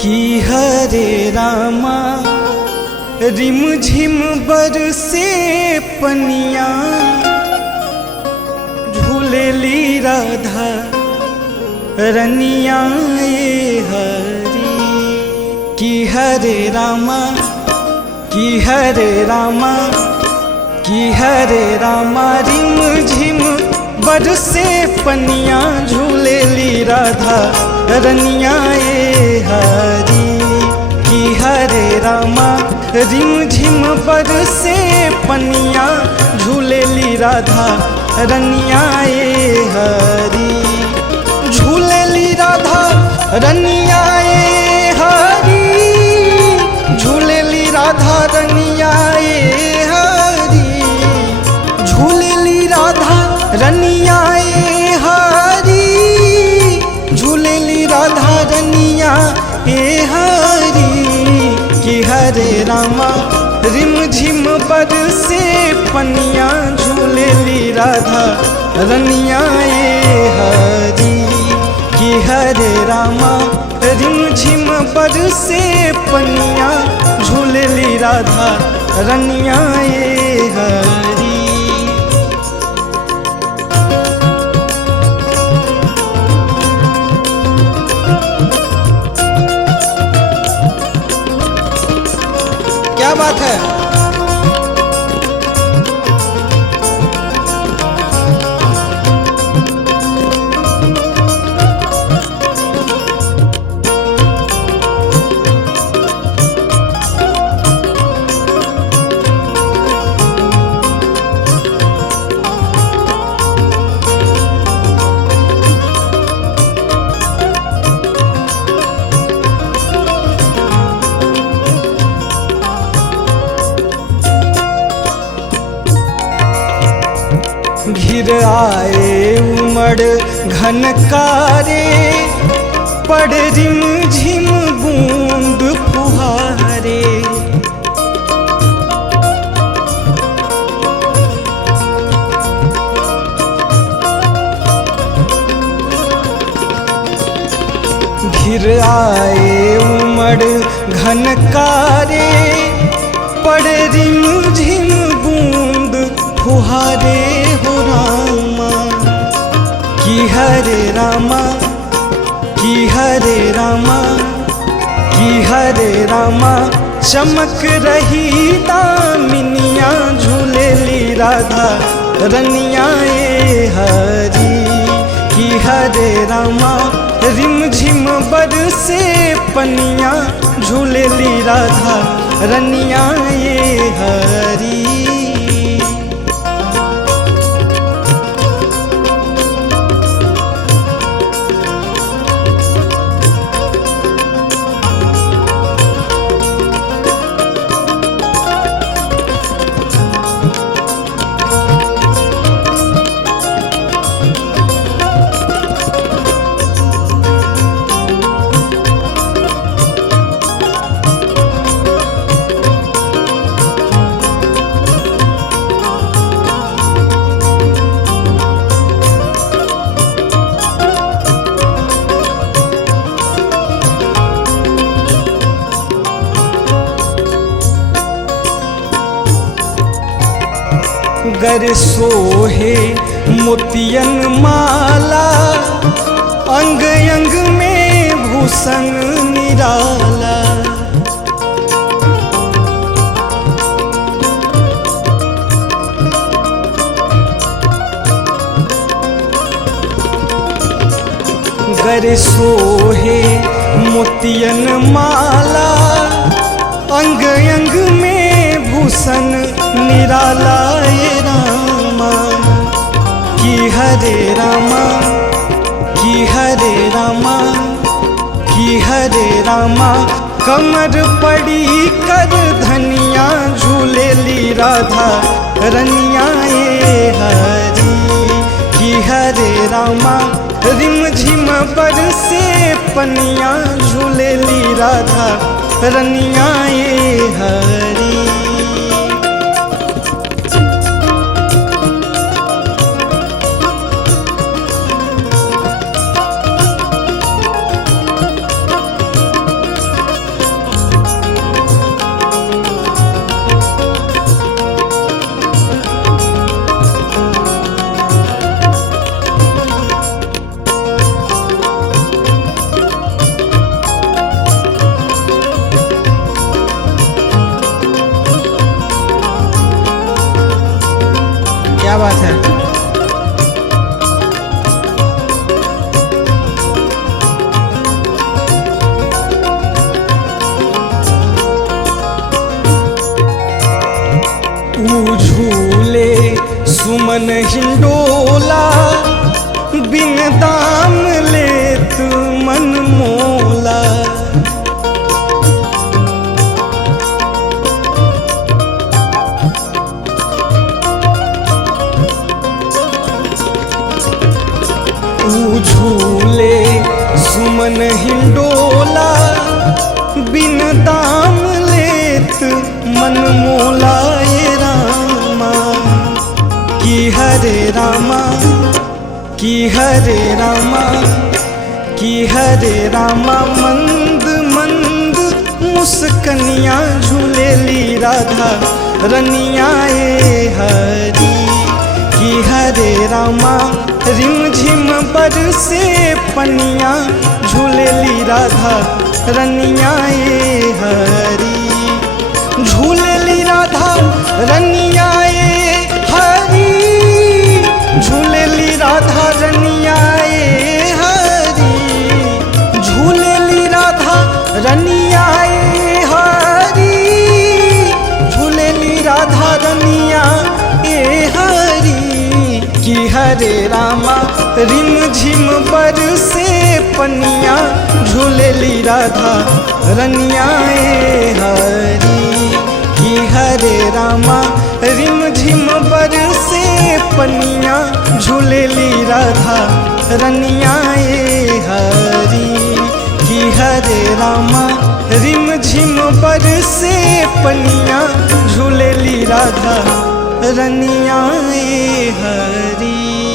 कि हरे रामा रिम झिम बरसे पनिया झूलेली राधा रनिया ये हरी। कि हरे रामा कि हरे रामा कि हरे रामा रिम झिम बरसे पनिया झूलेली राधा रनिया ये हरी। कि हरे रामा रिम झिम बरसे पनिया झूलेली राधा रनिया ये हरी। झूलेली राधा रनिया ये हरी, झूलेली राधा रनिया ये हरी। झूलेली राधा रनिया ये हरी, झूलेली राधा रनिया ये हरी। कि हरे रामा रिम झिम बरसे पनिया झूलेली राधा रनिया ये हरी। कि हरे रामा रिम झिम बरसे पनिया झूलेली राधा रनिया ये हरी। क्या बात है। घिर आए उमड़ घनकारे, पड़ रिम झिम बूंद फुहारे। घिर आए उमड़ घनकारे, पड़ रिम झिम बूंद फुहारे हो रामा। कि हरे रामा कि हरे रामा कि हरे रामा चमक रही दामिनिया झूलेली राधा रनिया ये हरी। कि हरे रामा रिम झिम बरसे पनिया झूलेली राधा रनिया ये हरी। गर सोहे मोतियन माला, अंग अंग में भूषण निराला। गर सोहे मोतियन माला, अंग अंग में भूषण निराला ये रामा। कि हरे रामा कि हरे रामा कि हरे रामा कमर पड़ी कर धनिया झूलेली राधा रनिया ये हरी। कि हरे रामा रिम झिम बरसे पनिया झूलेली राधा रनिया ये हरी। सुमन हिंडोला बिन दाम लेत मन मोला। ऊ झूले सुमन हिंडोला बिन दाम लेत मन मोला। ये रामा की हरे रामा की हरे रामा की हरे रामा मंद मंद मुस्कनिया झूलेली राधा रनिया। ये हरी की हरे रामा रिम झिम बरसे पनिया झूलेली राधा रनिया। ये हरी झूलेली राधा रनिया। ये हरी झूलेली राधा रनिया। ये हरी झूलेली राधा रनिया। ये हरी झूलेली राधा रनिया। ये हरी की हरे रामा रिम झिम बरसे पनिया झूलेली राधा रनिया। ये हरी की हरे रामा रिम झिम बरसे पनिया झूलेली राधा रनिया। ये हरी की हरे रामा रिम झिम बरसे पनिया झूलेली राधा रनिया। ये हरी।